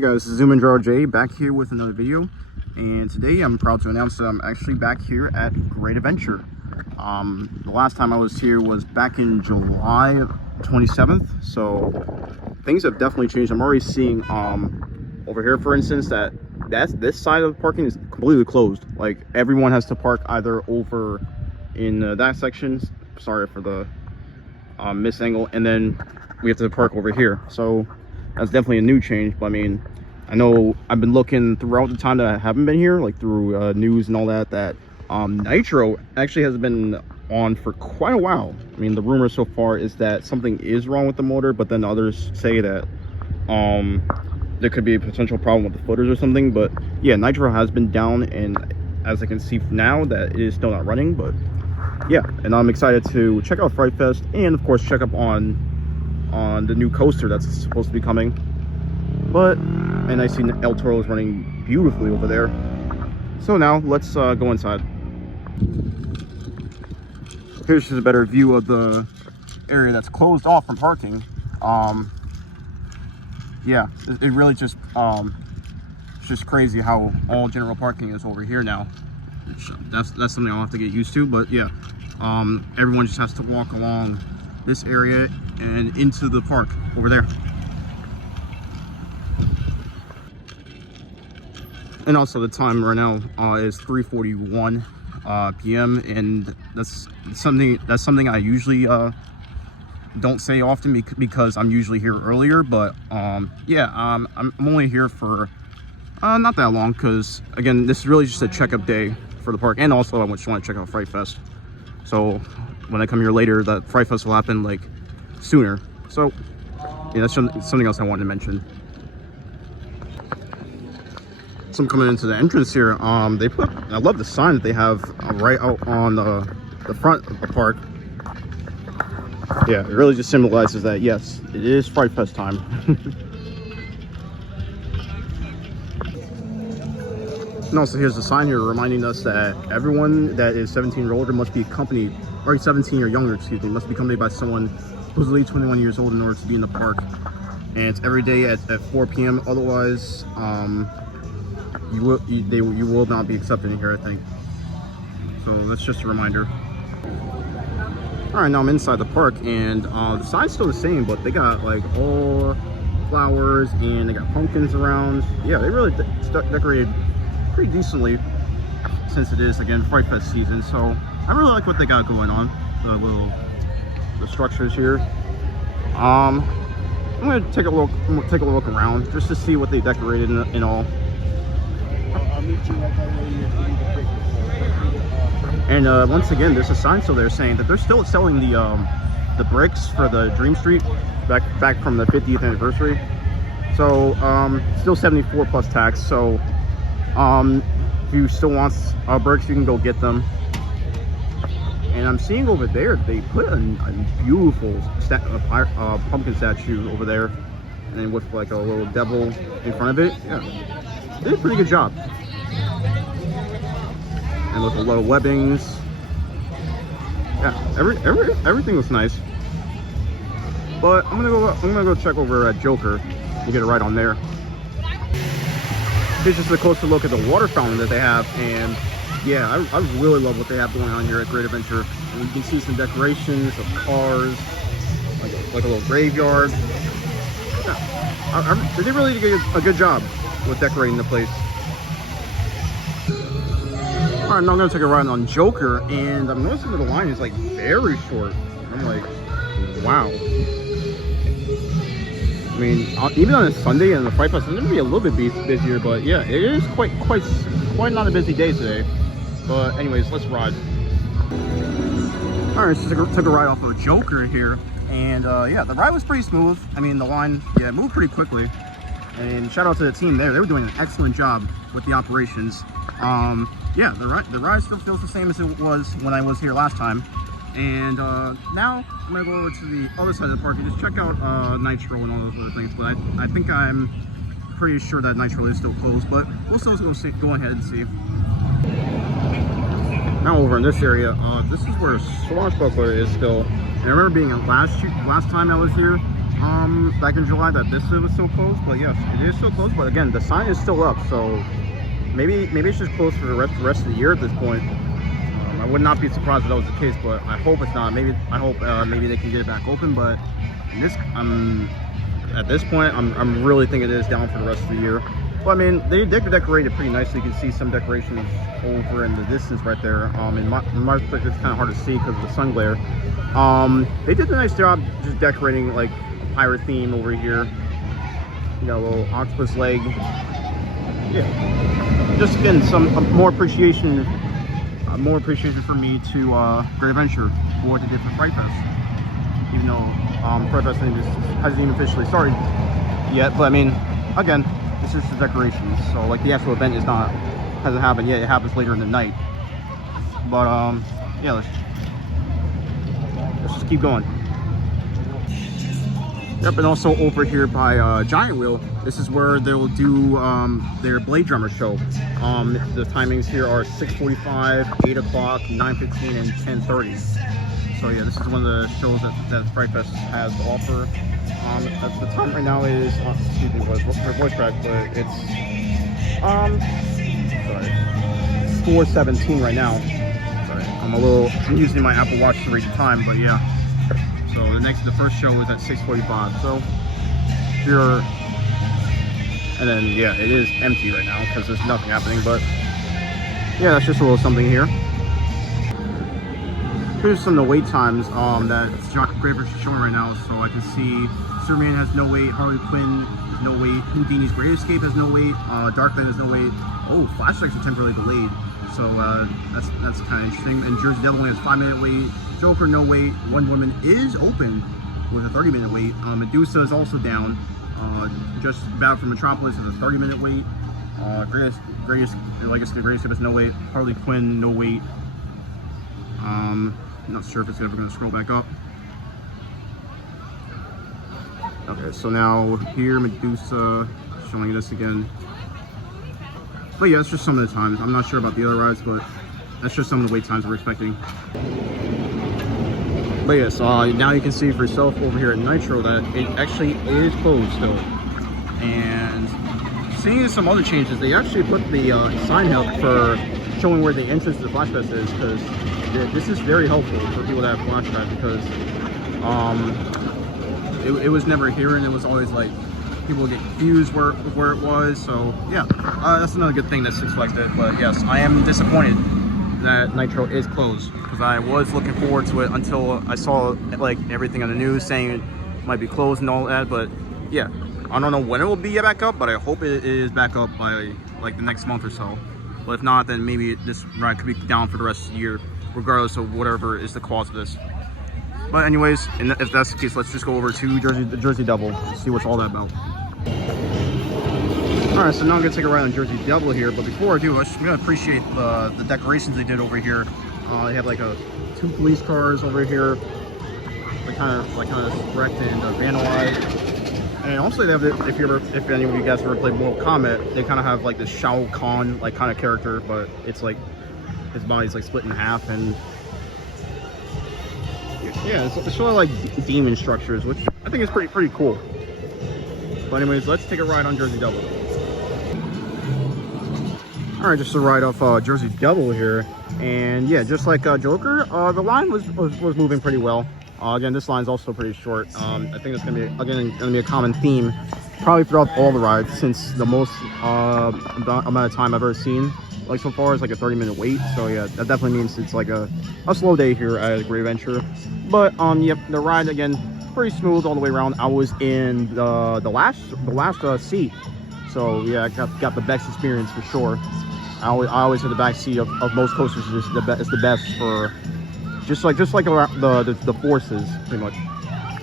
Hey guys, this is J back here with another video, and today I'm proud to announce that I'm actually back here at Great Adventure. The last time I was here was back in July 27th, so things have definitely changed. I'm already seeing over here, for instance, that this side of the parking is completely closed. Like, everyone has to park either over in that section, sorry for the miss angle, and then we have to park over here. So that's definitely a new change. But I mean, I know I've been looking throughout the time that I haven't been here, like through news and all that Nitro actually has been on for quite a while. I mean, the rumor so far is that something is wrong with the motor, but then others say that there could be a potential problem with the footers or something. But yeah, Nitro has been down, and as I can see now, that it is still not running. But yeah, and I'm excited to check out Fright Fest, and of course check up on the new coaster that's supposed to be coming. And I see El Toro is running beautifully over there. So now let's go inside. Here's just a better view of the area that's closed off from parking. Yeah, it really just it's just crazy how all general parking is over here now. That's something I'll have to get used to. But yeah, everyone just has to walk along this area and into the park over there. And also the time right now is 3:41 p.m. and that's something I usually don't say often because I'm usually here earlier. But yeah, I'm only here for not that long, because again, this is really just a checkup day for the park, and also I just want to check out Fright Fest. So when I come here later, the Fright Fest will happen like sooner. So yeah, that's something else I wanted to mention. So I'm coming into the entrance here. I love the sign that they have right out on the front of the park. Yeah, it really just symbolizes that yes, it is Fright Fest time. And also here's the sign here reminding us that everyone that is 17 or older must be accompanied, or 17 or younger, excuse me, must be accompanied by someone who's at least 21 years old in order to be in the park. And it's every day at 4 p.m. Otherwise, you will not be accepted in here, I think. So that's just a reminder. All right, now I'm inside the park, and the sign's still the same, but they got like all flowers and they got pumpkins around. Yeah, they really decorated pretty decently since it is, again, Fright Fest season. So I really like what they got going on. The structures here. I'm gonna take a look around just to see what they decorated and all. And once again, there's a sign still there saying that they're still selling the bricks for the Dream Street back from the 50th anniversary. So still 74 plus tax. So if you still want bricks, you can go get them. And I'm seeing over there they put a beautiful pumpkin statue over there, and then with like a little devil in front of it. Yeah, they did a pretty good job. And with a lot of webbings. Yeah, everything looks nice. But I'm gonna go check over at Joker and get a ride on there. Here's just a closer look at the water fountain that they have, and yeah, I really love what they have going on here at Great Adventure. And you can see some decorations of cars, like a little graveyard. Yeah, they really did a good job with decorating the place. All right, now I'm gonna take a ride on Joker, and I'm noticing that the line is like very short. I'm like, wow. I mean, even on a Sunday and the Fright Fest, it's gonna be a little bit busier, but yeah, it is quite not a busy day today. But anyways, let's ride. All right, so took a ride off of Joker here, and yeah, the ride was pretty smooth. I mean, the line, yeah, moved pretty quickly. And shout out to the team there; they were doing an excellent job with the operations. Yeah, the ride still feels the same as it was when I was here last time. And now I'm gonna go over to the other side of the park and just check out Nitro and all those other things. But I think I'm pretty sure that Nitro is still closed, but we'll still go ahead and see. Now over in this area, this is where Swashbuckler is still. And I remember being last time I was here, back in July that this was still closed, but yes, it is still closed. But again, the sign is still up, so maybe it's just closed for the rest of the year at this point. I would not be surprised if that was the case, but I hope it's not. I hope maybe they can get it back open. But at this point, I'm really thinking it is down for the rest of the year. Well, I mean, they decorated pretty nicely. You can see some decorations over in the distance right there. In my perspective, it's kind of hard to see because of the sun glare. They did a nice job just decorating like a pirate theme over here. You got a little octopus leg. Yeah, just again some more appreciation for me to Great Adventure for what they did for Fright Fest. Even though Fright Fest hasn't even officially started yet, but I mean, again, it's just the decorations. So like the actual event hasn't happened yet. It happens later in the night. But yeah, let's just keep going. Yep, and also over here by Giant Wheel, this is where they'll do their Blade Drummer show. The timings here are 6:45, 8 o'clock, 9:15, and 10:30. So yeah, this is one of the shows that Fright Fest has to offer. The time right now is, excuse me, for voice crack, but it's sorry, 4:17 right now. Sorry, I'm using my Apple Watch to read the time, but yeah. So the first show was at 6:45. So and then yeah, it is empty right now because there's nothing happening. But yeah, that's just a little something here. Here's some of the wait times that Great Adventure is showing right now. So I can see Superman has no wait, Harley Quinn has no wait, Houdini's Great Escape has no wait, Darkland has no wait. Oh, Flashbacks are temporarily delayed. So that's kind of interesting. And Jersey Devil has 5-minute wait. Joker, no wait. Wonder Woman is open with a 30-minute wait. Medusa is also down. Just Battle for Metropolis is a 30-minute wait. Legacy of Greatest has no wait. Harley Quinn, no wait. Not sure if it's ever going to scroll back up. Okay, so now here, Medusa, showing this again. But yeah, it's just some of the times. I'm not sure about the other rides, but that's just some of the wait times we're expecting. But yes, now you can see for yourself over here at Nitro that it actually is closed still. And seeing some other changes, they actually put the sign up for showing where the entrance to the Flash Fest is, because this is very helpful for people that have flashback, because it was never here, and it was always like people would get confused where it was. So yeah, that's another good thing that Six Flags did. But yes, I am disappointed that Nitro is closed, because I was looking forward to it until I saw like everything on the news saying it might be closed and all that. But yeah, I don't know when it will be back up, but I hope it is back up by like the next month or so. But if not, then maybe this ride could be down for the rest of the year, regardless of whatever is the cause of this. But anyways, and if that's the case, let's just go over to the Jersey Devil and see what's all that about. Alright, so now I'm going to take a ride on Jersey Devil here, but before I do, I'm going to appreciate the decorations they did over here. They have like 2 police cars over here, like kind of wrecked and vandalized. And also they have, if any of you guys ever played Mortal Kombat, they kind of have like this Shao Kahn like kind of character, but it's like his body's like split in half, and yeah, it's sort of like demon structures, which I think is pretty cool. But anyways, let's take a ride on Jersey Devil. All right, just a ride off Jersey Devil here, and yeah, just like Joker, the line was moving pretty well. Again, this line's also pretty short. I think it's gonna be a common theme, probably throughout all the rides, since the most amount of time I've ever seen, like so far, is like a 30-minute wait. So yeah, that definitely means it's like a slow day here at Great Adventure. But yep, the ride again pretty smooth all the way around. I was in the last seat, so yeah, I got the best experience for sure. I always have the back seat of most coasters. It's the best for just like the forces pretty much.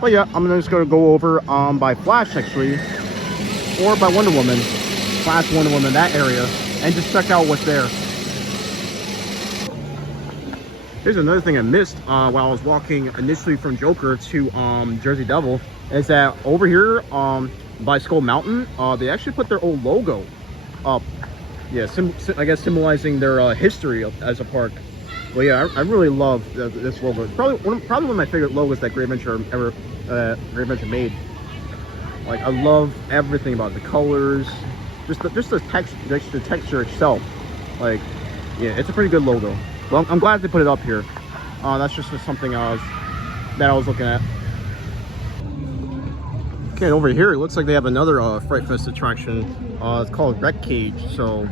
But yeah, I'm just gonna go over by Flash actually, or by Wonder Woman, Flash, Wonder Woman, that area, and just check out what's there. Here's another thing I missed while I was walking initially from Joker to Jersey Devil, is that over here by Skull Mountain, they actually put their old logo up. Yeah, I guess symbolizing their history as a park. Well, yeah, I really love this logo. It's probably one of my favorite logos that Great Adventure made. Like, I love everything about the colors, just the texture itself. Like, yeah, it's a pretty good logo. Well, I'm glad they put it up here. That's just something I was looking at. Okay, over here it looks like they have another Fright Fest attraction. It's called Wreck Cage. So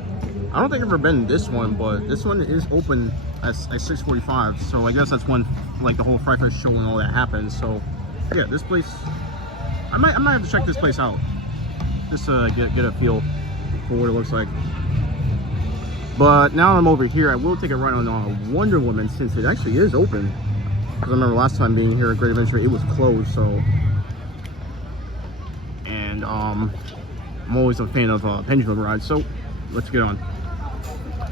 I don't think I've ever been to this one, but this one is open at 6:45. So I guess that's when like the whole Fright Fest show and all that happens. So yeah, this place, I might have to check this place out just to get a feel for what it looks like. But now I'm over here, I will take a ride on Wonder Woman since it actually is open. Because I remember last time being here at Great Adventure, it was closed. So, and I'm always a fan of pendulum rides. So let's get on.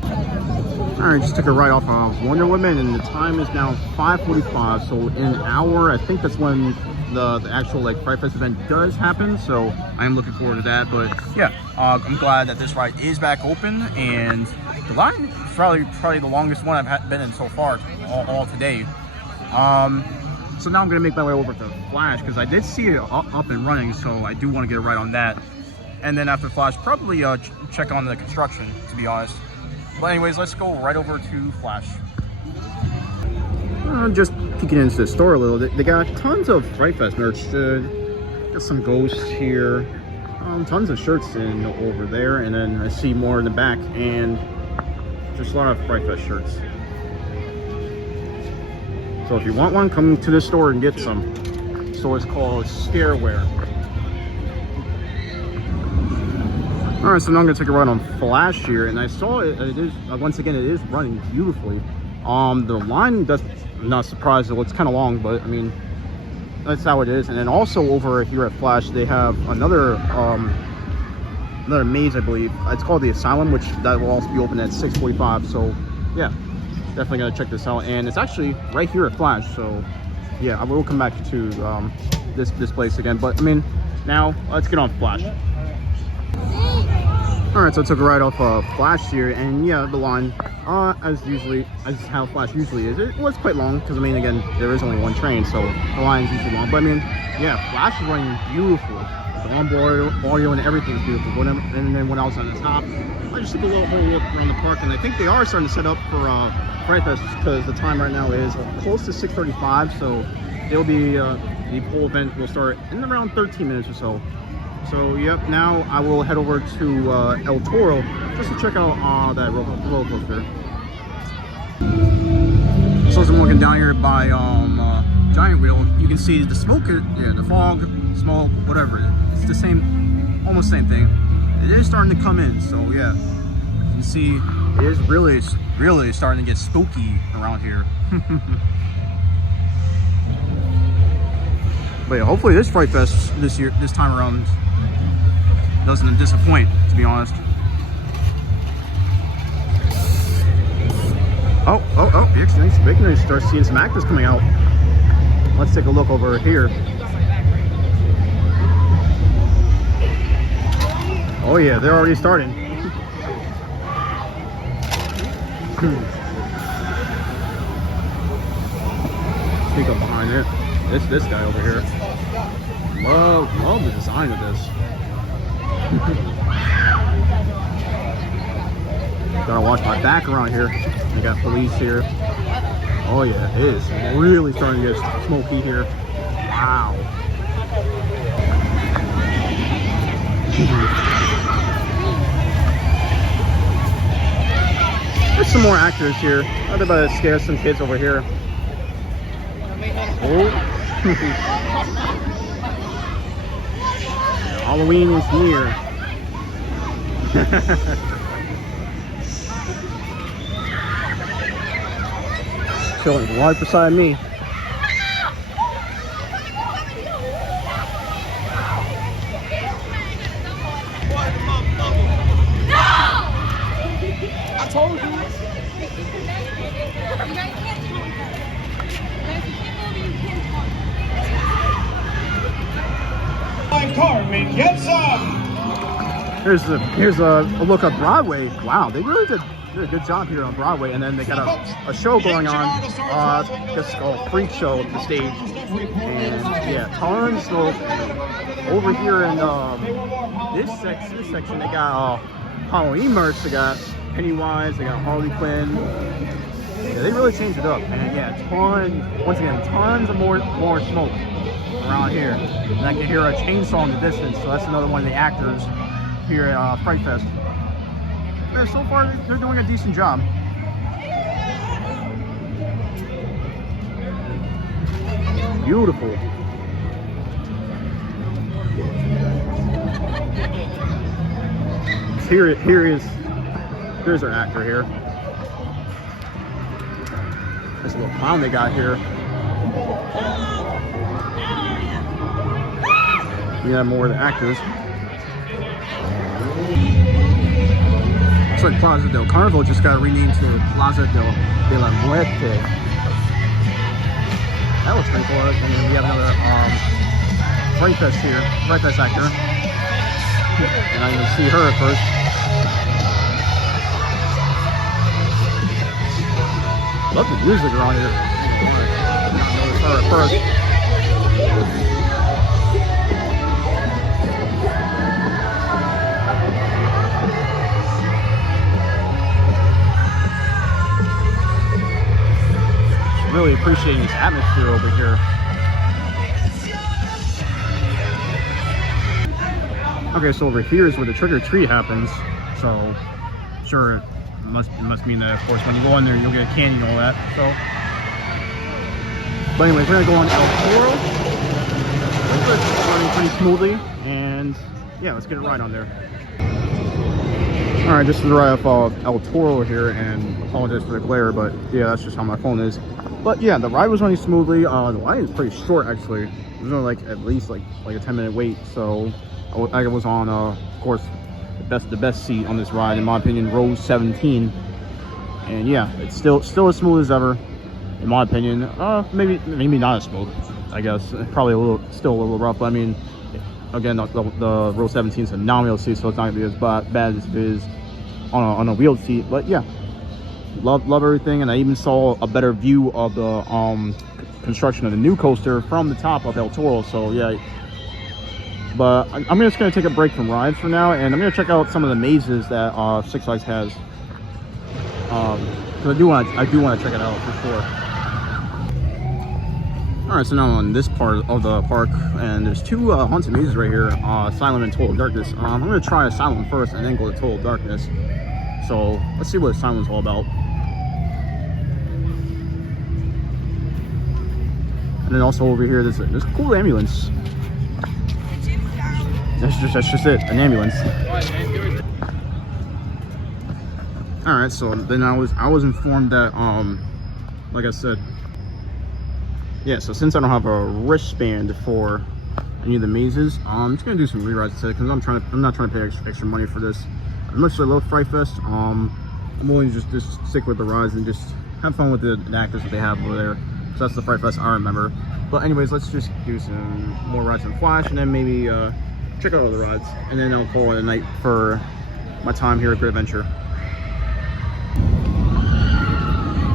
All right, just took a ride off Wonder Woman, and the time is now 5:45. So in an hour, I think that's when the actual like Fright Fest event does happen. So I am looking forward to that. But yeah, I'm glad that this ride is back open, and the line is probably the longest one I've been in so far all today. So now I'm gonna make my way over to Flash because I did see it up and running. So I do want to get a ride on that, and then after Flash, probably check on the construction, to be honest. But anyways, let's go right over to Flash. Just peeking into the store a little. They got tons of Fright Fest merch. Got some ghosts here. Tons of shirts in over there, and then I see more in the back, and just a lot of Fright Fest shirts. So if you want one, come to the store and get some. The store is called Scareware. All right, so now I'm gonna take a ride on Flash here, and I saw it is once again it is running beautifully. The line does, I'm not surprised, it's kind of long, but I mean that's how it is. And then also over here at Flash, they have another maze, I believe. It's called the Asylum, which that will also be open at 6:45. So yeah, definitely gonna check this out. And it's actually right here at Flash. So yeah, I will come back to this place again. But I mean, now let's get on Flash. All right, so I took a ride off Flash here, and yeah, the line, as how Flash usually is, it was quite long because I mean, again, there is only one train, so the line is usually long. But I mean, yeah, Flash is running beautiful. The onboard audio and everything is beautiful. And then when I was on the top, I just took a little whole look around the park, and I think they are starting to set up for Fright Fest because the time right now is close to 6:35. So it'll be the whole event will start in around 13 minutes or so. So yep, now I will head over to El Toro just to check out that roller coaster. So as I'm looking down here by Giant Wheel, you can see the smoke, the fog, smoke, whatever. It's the same, almost same thing. It is starting to come in, so yeah. You can see it is really starting to get spooky around here. But yeah, hopefully this Fright Fest this time around doesn't disappoint, to be honest. Oh, we can start seeing some actors coming out. Let's take a look over here. Oh yeah, they're already starting. Sneak up behind it. This guy over here. Love the design of this. Gotta watch my back around here. We got police here. Oh yeah, it is really starting to get smoky here. Wow. There's some more actors here. I'm about to scare some kids over here. Oh. Halloween is near. Chilling right beside me. No! I told you. Carmen, get some. Here's a look at Broadway. Wow, they really did did a good job here on Broadway, and then they got a show going on, just called Freak Show at the stage, and yeah, tons of over here in this section they got Halloween merch. They got Pennywise, they got Harley Quinn. Yeah, they really changed it up, and yeah, tons of more smoke around here, and I can hear a chainsaw in the distance, so that's another one of the actors here at Fright Fest. Yeah, so far they're doing a decent job. Beautiful. Here's our actor here. This little clown they got here. We have more of the actors. Looks like Plaza del Carnival just got renamed to Plaza de la Muerte. That looks pretty cool. And then we have another Fright Fest here, Fright Fest actor. And I'm gonna see her at first. Love the music around here. Notice her at first. Really appreciating this atmosphere over here. Okay, so over here is where the trick or treat happens. So, sure, it must mean that, of course, when you go in there, you'll get a candy and all that. So, but anyways, we're gonna go on El Toro. It's running pretty smoothly, and yeah, let's get a ride on there. All right, just to the right of El Toro here, and apologize for the glare, but yeah, that's just how my phone is. But yeah, the ride was running smoothly. The line is pretty short, actually. It was only like at least like a 10-minute wait. So I was on, of course, the best seat on this ride, in my opinion, row 17. And yeah, it's still as smooth as ever, in my opinion. Maybe not as smooth, I guess. Probably still a little rough. But I mean, again, the row 17 is a nominal seat, so it's not gonna be as bad as it is on a wheeled seat. But yeah, love everything, and I even saw a better view of the construction of the new coaster from the top of El Toro. So yeah, but I'm just gonna take a break from rides for now, and I'm gonna check out some of the mazes that Six Flags has, because I do want to check it out for sure. All right, so now on this part of the park, and there's two haunted mazes right here, Asylum and Total Darkness. I'm gonna try Asylum first, and then go to Total Darkness. So let's see what Asylum's all about. And then also over here, there's a cool ambulance. That's just it, an ambulance. All right, so then I was informed that like I said, yeah. So since I don't have a wristband for any of the mazes, I'm just gonna do some rerides instead, because I'm not trying to pay extra money for this. As much as I love Fright Fest, I'm willing to just stick with the rides and just have fun with the actors that they have over there. So that's the Fright Fest I remember. But anyways, let's just do some more rides in Flash, and then maybe check out other rides, and then I'll call it a night for my time here at Great Adventure.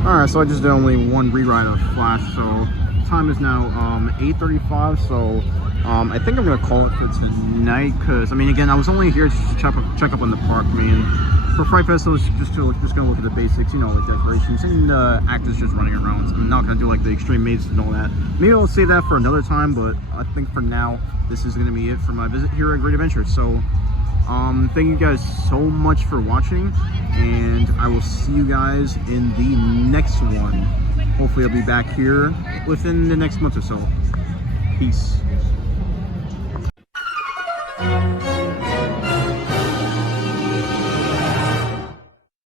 Alright, so I just did only one re-ride of Flash, so time is now 8:35, so I think I'm gonna call it for tonight, because I mean, again, I was only here just to check up on the park. I mean, for Fright Fest, I was just gonna look at the basics, you know, like decorations and actors just running around. So I'm not gonna do like the extreme mazes and all that. Maybe I'll save that for another time, but I think for now, this is gonna be it for my visit here at Great Adventure. So thank you guys so much for watching, and I will see you guys in the next one. Hopefully I'll be back here within the next month or so. Peace.